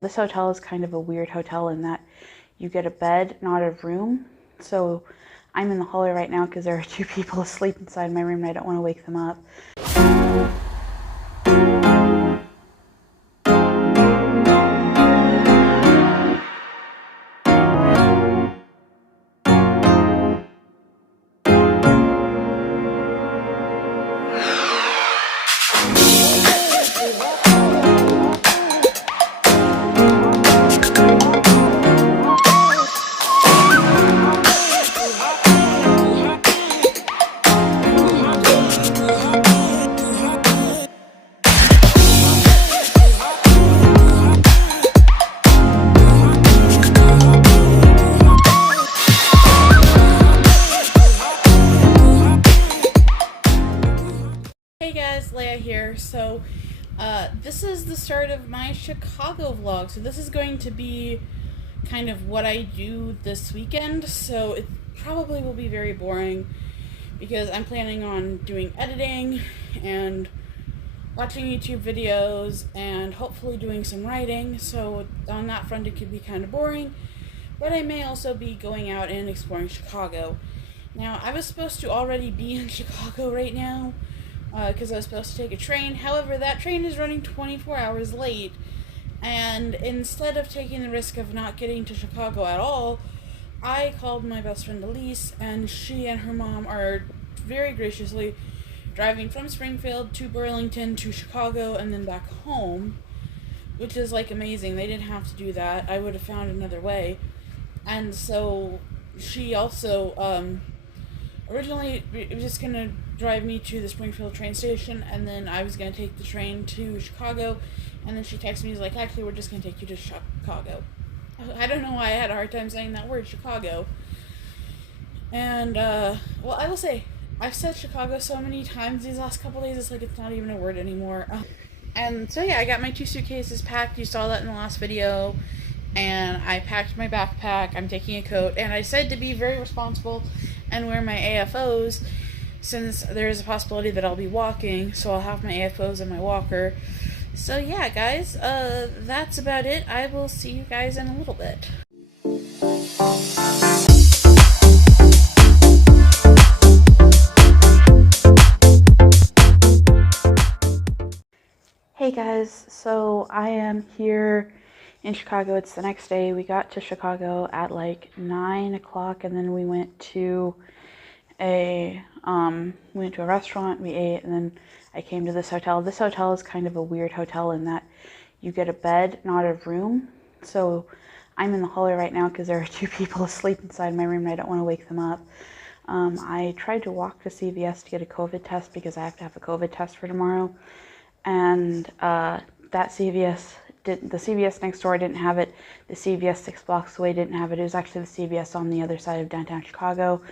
This hotel is kind of a weird hotel in that you get a bed, not a room. So I'm in the hallway right now because there are two people asleep inside my room and I don't want to wake them up. Hey guys, Leia here. So, this is the start of my Chicago vlog. So, this is going to be kind of what I do this weekend. So, it probably will be very boring because I'm planning on doing editing and watching YouTube videos and hopefully doing some writing. So, on that front, it could be kind of boring. But I may also be going out and exploring Chicago. Now, I was supposed to already be in Chicago right now because I was supposed to take a train. However, that train is running 24 hours late, and instead of taking the risk of not getting to Chicago at all, I called my best friend Elise, and she and her mom are very graciously driving from Springfield to Burlington to Chicago and then back home, which is like amazing. They didn't have to do that. I would have found another way. And so she also originally was just gonna drive me to the Springfield train station, and then I was gonna take the train to Chicago, and then she texted me, like, actually, we're just gonna take you to Chicago. I don't know why I had a hard time saying that word, Chicago. And, well, I will say, I've said Chicago so many times these last couple days, it's like it's not even a word anymore. And so, yeah, I got my 2 suitcases packed. You saw that in the last video. And I packed my backpack. I'm taking a coat. And I said to be very responsible and wear my AFOs, since there is a possibility that I'll be walking. So I'll have my AFOs and my walker. So, yeah, guys, that's about it. I will see you guys in a little bit. Hey guys, so I am here in Chicago. It's the next day. We got to Chicago at like 9 o'clock, and then we went to a restaurant, we ate, and then I came to this hotel. This hotel is kind of a weird hotel in that you get a bed, not a room. So I'm in the hallway right now because there are two people asleep inside my room and I don't want to wake them up. I tried to walk to CVS to get a COVID test because I have to have a COVID test for tomorrow. And that CVS, the CVS next door didn't have it. The CVS 6 blocks away didn't have it. It was actually the CVS on the other side of downtown Chicago.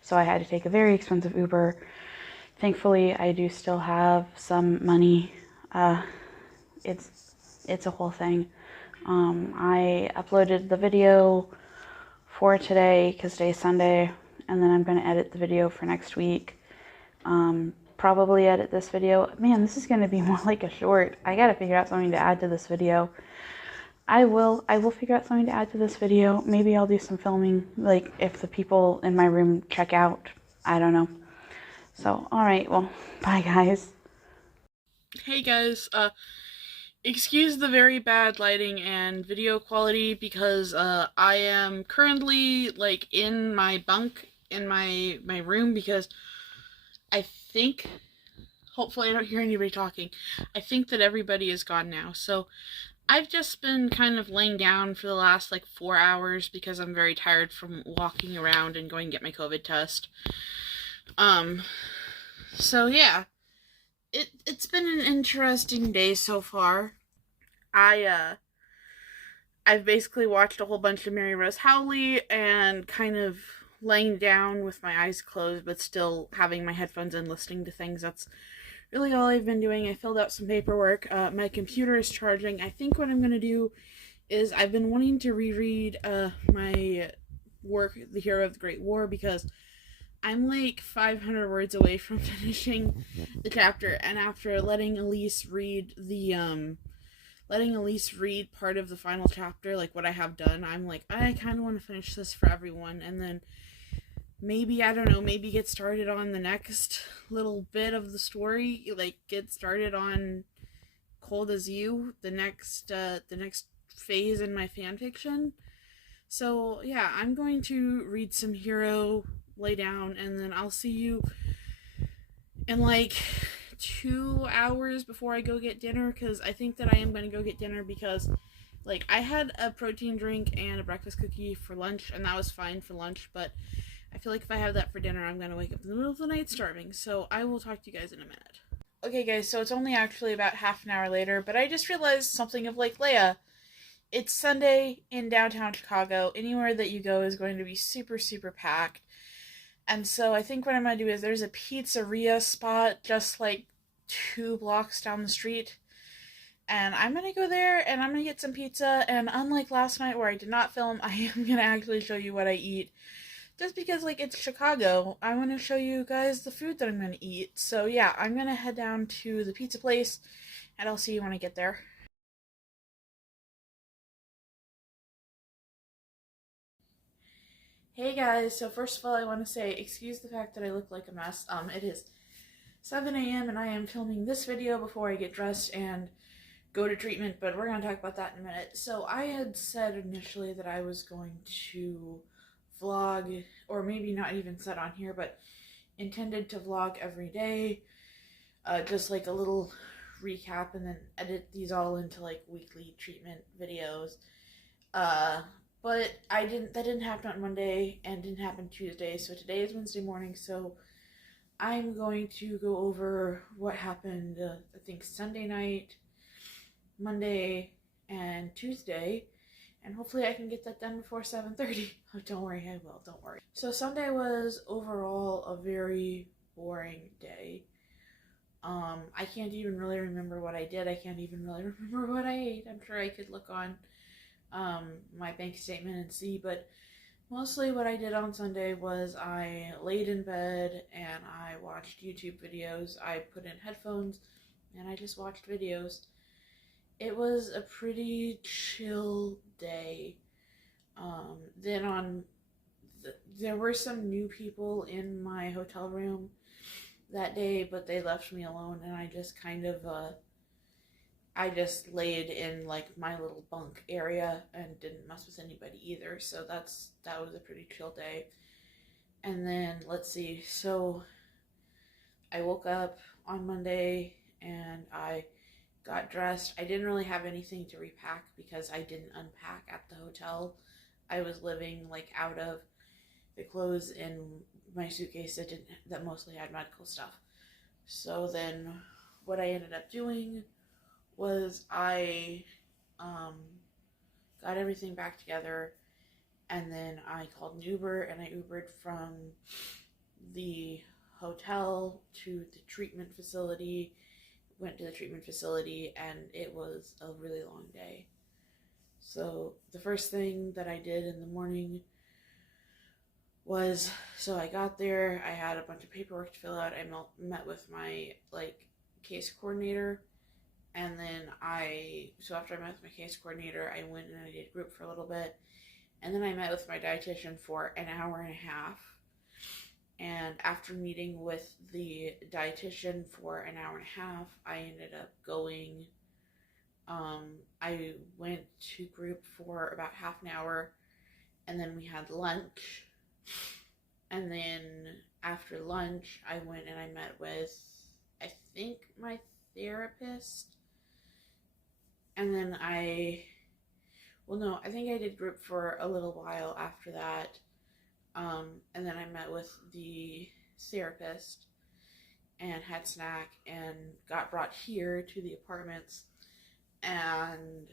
So I had to take a very expensive Uber. Thankfully, I do still have some money. It's a whole thing. I uploaded the video for today because today's Sunday, and then I'm going to edit the video for next week. Probably edit this video. Man, this is going to be more like a short. I got to figure out something to add to this video. I will figure out something to add to this video. Maybe I'll do some filming, like if the people in my room check out. I don't know. So, alright, well, bye guys. Hey guys, excuse the very bad lighting and video quality because I am currently like in my bunk in my room because I think, hopefully I don't hear anybody talking, I think that everybody is gone now. So I've just been kind of laying down for the last like 4 hours because I'm very tired from walking around and going to get my COVID test. So yeah, it's been an interesting day so far. I've basically watched a whole bunch of Mary Rose Howley and kind of laying down with my eyes closed but still having my headphones in listening to things. That's really all I've been doing. I filled out some paperwork. My computer is charging. I think what I'm going to do is I've been wanting to reread my work, The Hero of the Great War, because I'm like 500 words away from finishing the chapter, and after letting Elise read the letting Elise read part of the final chapter, like what I have done. I'm like, I kind of want to finish this for everyone, and then maybe, I don't know, maybe get started on the next little bit of the story, like get started on Cold as You, the next phase in my fan fiction. So yeah, I'm going to read some Hero, lay down, and then I'll see you in like 2 hours before I go get dinner, because I think that I am going to go get dinner because like I had a protein drink and a breakfast cookie for lunch, and that was fine for lunch, but I feel like if I have that for dinner, I'm going to wake up in the middle of the night starving. So I will talk to you guys in a minute. Okay, guys, so it's only actually about half an hour later, but I just realized something of like, Leia, it's Sunday in downtown Chicago. Anywhere that you go is going to be super, super packed. And so I think what I'm going to do is there's a pizzeria spot just like 2 blocks down the street. And I'm going to go there and I'm going to get some pizza. And unlike last night where I did not film, I am going to actually show you what I eat. Just because, like, it's Chicago, I want to show you guys the food that I'm going to eat. So yeah, I'm going to head down to the pizza place and I'll see you when I get there. Hey guys, so first of all, I want to say, excuse the fact that I look like a mess. It is 7 a.m. and I am filming this video before I get dressed and go to treatment, but we're going to talk about that in a minute. So I had said initially that I was going to vlog, or maybe not even said on here, but intended to vlog every day, just like a little recap, and then edit these all into like weekly treatment videos. Uh, but that didn't happen on Monday and didn't happen Tuesday, so today is Wednesday morning, so I'm going to go over what happened, I think Sunday night, Monday, and Tuesday, and hopefully I can get that done before 7:30. Oh, don't worry, I will, don't worry. So Sunday was overall a very boring day. I can't even really remember what I did. I can't even really remember what I ate. I'm sure I could look on my bank statement and see, but mostly what I did on Sunday was I laid in bed and I watched YouTube videos. I put in headphones and I just watched videos. It was a pretty chill day. Then there were some new people in my hotel room that day, but they left me alone, and I just kind of I just laid in like my little bunk area and didn't mess with anybody either. So that was a pretty chill day. And then let's see. So I woke up on Monday and I got dressed. I didn't really have anything to repack because I didn't unpack at the hotel. I was living like out of the clothes in my suitcase that mostly had medical stuff. So then what I ended up doing was I got everything back together, and then I called an Uber and I Ubered from the hotel to the treatment facility, went to the treatment facility, and it was a really long day. So the first thing that I did in the morning was, so I got there, I had a bunch of paperwork to fill out. I met with my like case coordinator, and then so after I met with my case coordinator, I went and I did group for a little bit, and then I met with my dietitian for an hour and a half. And after meeting with the dietitian for an hour and a half, I ended up going, I went to group for about half an hour, and then we had lunch. And then after lunch, I went and I met with, I think, my therapist. And then I think I did group for a little while after that. And then I met with the therapist and had snack and got brought here to the apartments. And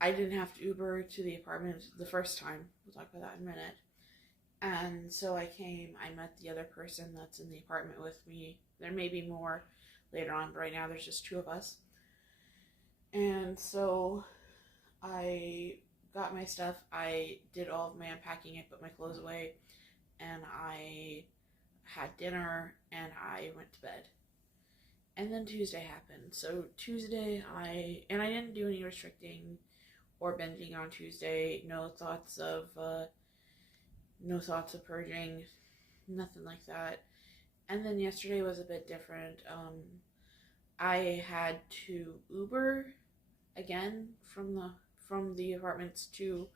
I didn't have to Uber to the apartment the first time. We'll talk about that in a minute. And so I met the other person that's in the apartment with me. There may be more later on, but right now there's just two of us. And so I got my stuff. I did all of my unpacking. I put my clothes away, and I had dinner, and I went to bed. And then Tuesday happened. So Tuesday, I didn't do any restricting or binging on Tuesday. No thoughts of purging, nothing like that. And then yesterday was a bit different. I had to Uber again from the apartments to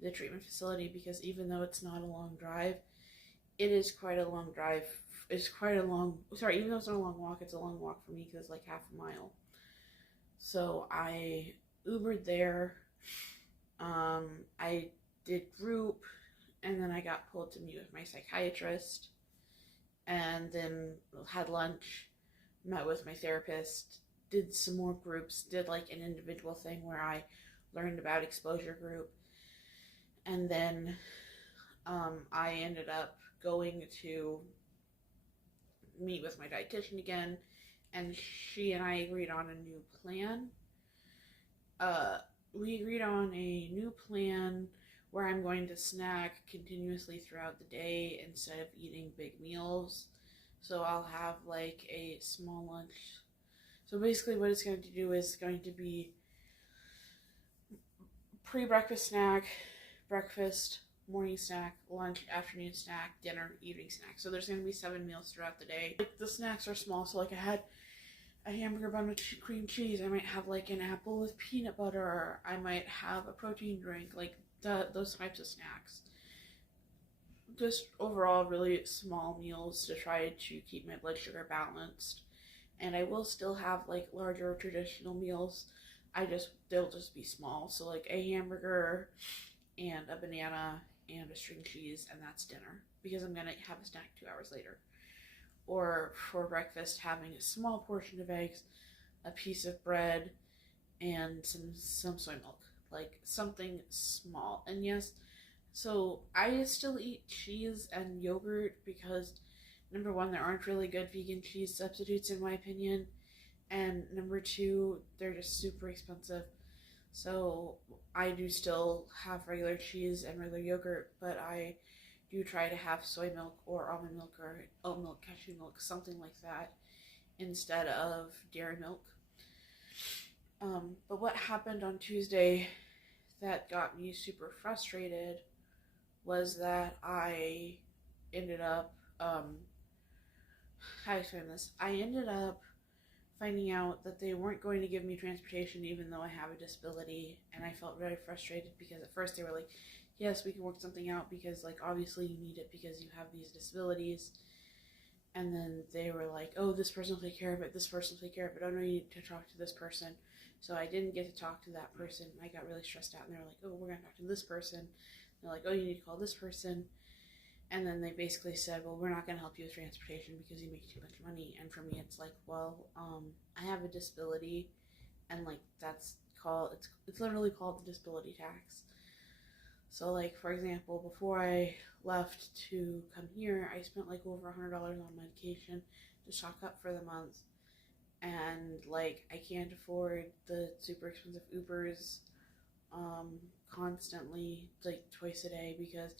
the treatment facility because even though it's not a long drive, it is quite a long drive. It's quite a long. Sorry, even though it's not a long walk, it's a long walk for me because it's like half a mile. So I Ubered there. I did group, and then I got pulled to meet with my psychiatrist, and then had lunch, met with my therapist, did some more groups, did like an individual thing where I learned about exposure group, and then I ended up going to meet with my dietitian again, and she and I agreed on a new plan. We agreed on a new plan where I'm going to snack continuously throughout the day instead of eating big meals. So I'll have like a small lunch. So basically, what it's going to do is going to be pre-breakfast snack, breakfast, morning snack, lunch, afternoon snack, dinner, evening snack. So there's going to be 7 meals throughout the day. Like the snacks are small, so like I had a hamburger bun with cream cheese. I might have like an apple with peanut butter. I might have a protein drink, like those types of snacks. Just overall really small meals to try to keep my blood sugar balanced. And I will still have like larger traditional meals. They'll just be small. So like a hamburger and a banana and a string cheese, and that's dinner because I'm gonna have a snack 2 hours later. Or for breakfast, having a small portion of eggs, a piece of bread, and some soy milk, like something small. And yes, so I still eat cheese and yogurt because number one, there aren't really good vegan cheese substitutes in my opinion, and number two, they're just super expensive. So I do still have regular cheese and regular yogurt, but I do try to have soy milk or almond milk or oat milk, cashew milk, something like that, instead of dairy milk. But what happened on Tuesday that got me super frustrated was that I ended up, how do I explain this? I ended up finding out that they weren't going to give me transportation even though I have a disability, and I felt very frustrated because at first they were like, yes, we can work something out because like obviously you need it because you have these disabilities, and then they were like, oh, this person will take care of it, this person will take care of it, oh no, you need to talk to this person. So I didn't get to talk to that person. I got really stressed out, and they were like, oh, we're gonna talk to this person. They're like, oh, you need to call this person. And then they basically said, well, we're not going to help you with transportation because you make too much money. And for me, it's like, well, I have a disability, and like it's literally called the disability tax. So like, for example, before I left to come here, I spent like over $100 on medication to stock up for the month. And like, I can't afford the super expensive Ubers constantly, like twice a day, because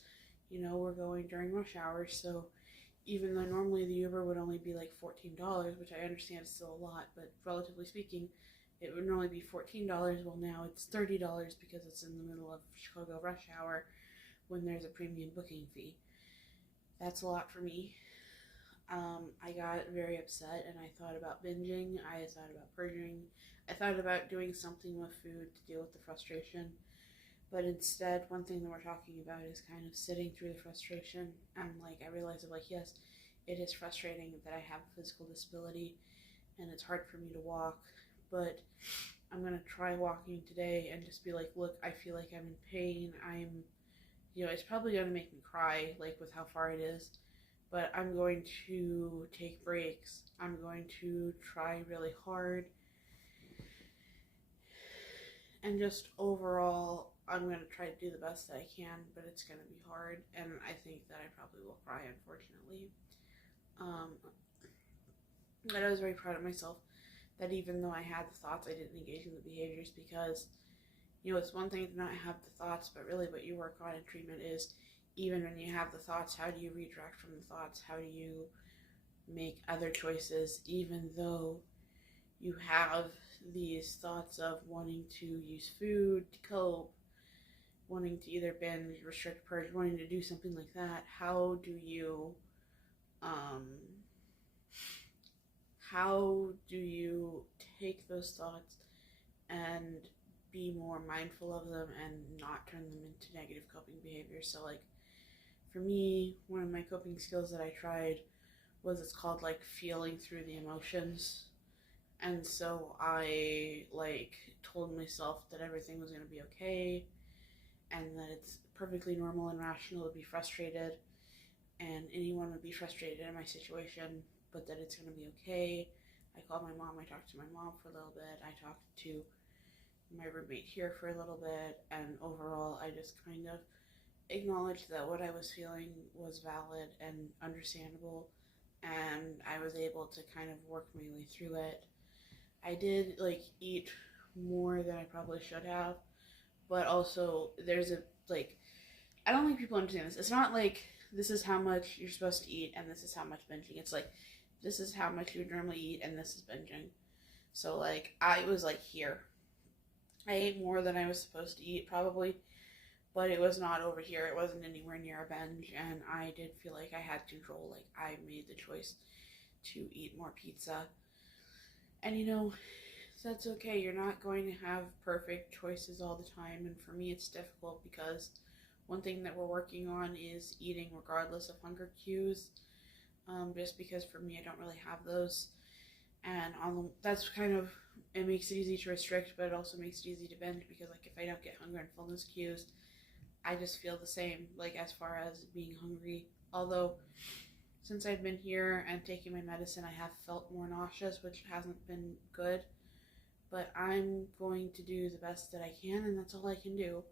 we're going during rush hours. So even though normally the Uber would only be like $14, which I understand is still a lot, but relatively speaking, it would normally be $14. Well, now it's $30 because it's in the middle of Chicago rush hour when there's a premium booking fee. That's a lot for me. I got very upset and I thought about binging. I thought about purging. I thought about doing something with food to deal with the frustration. But instead, one thing that we're talking about is kind of sitting through the frustration. And like, I realized that, like, yes, it is frustrating that I have a physical disability and it's hard for me to walk. But I'm going to try walking today and just be like, look, I feel like I'm in pain. It's probably going to make me cry, like, with how far it is. But I'm going to take breaks. I'm going to try really hard. And just overall, I'm going to try to do the best that I can, but it's going to be hard. And I think that I probably will cry, unfortunately. But I was very proud of myself that even though I had the thoughts, I didn't engage in the behaviors because, it's one thing to not have the thoughts, but really what you work on in treatment is even when you have the thoughts, how do you redirect from the thoughts? How do you make other choices, even though you have these thoughts of wanting to use food to cope, wanting to either binge, restrict, purge, wanting to do something like that. Um, how do you take those thoughts and be more mindful of them and not turn them into negative coping behaviors? So, like, for me, one of my coping skills that I tried was, it's called like feeling through the emotions. And so I like told myself that everything was going to be okay and that it's perfectly normal and rational to be frustrated, and anyone would be frustrated in my situation, but that it's going to be okay. I called my mom. I talked to my mom for a little bit. I talked to my roommate here for a little bit, and overall, I just kind of acknowledged that what I was feeling was valid and understandable, and I was able to kind of work my way through it. I did like eat more than I probably should have, but also there's a like, I don't think people understand this. It's not like this is how much you're supposed to eat and this is how much binging. It's like this is how much you would normally eat and this is binging. So like I was like here. I ate more than I was supposed to eat probably, but it was not over here. It wasn't anywhere near a binge, and I did feel like I had control. Like I made the choice to eat more pizza. And that's okay. You're not going to have perfect choices all the time, and for me it's difficult because one thing that we're working on is eating regardless of hunger cues. Just because for me I don't really have those, and that's kind of, it makes it easy to restrict, but it also makes it easy to binge because like if I don't get hunger and fullness cues, I just feel the same, like as far as being hungry. Although since I've been here and taking my medicine, I have felt more nauseous, which hasn't been good. But I'm going to do the best that I can, and that's all I can do.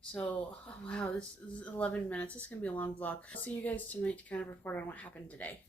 So, oh wow, this is 11 minutes. This is going to be a long vlog. I'll see you guys tonight to kind of report on what happened today.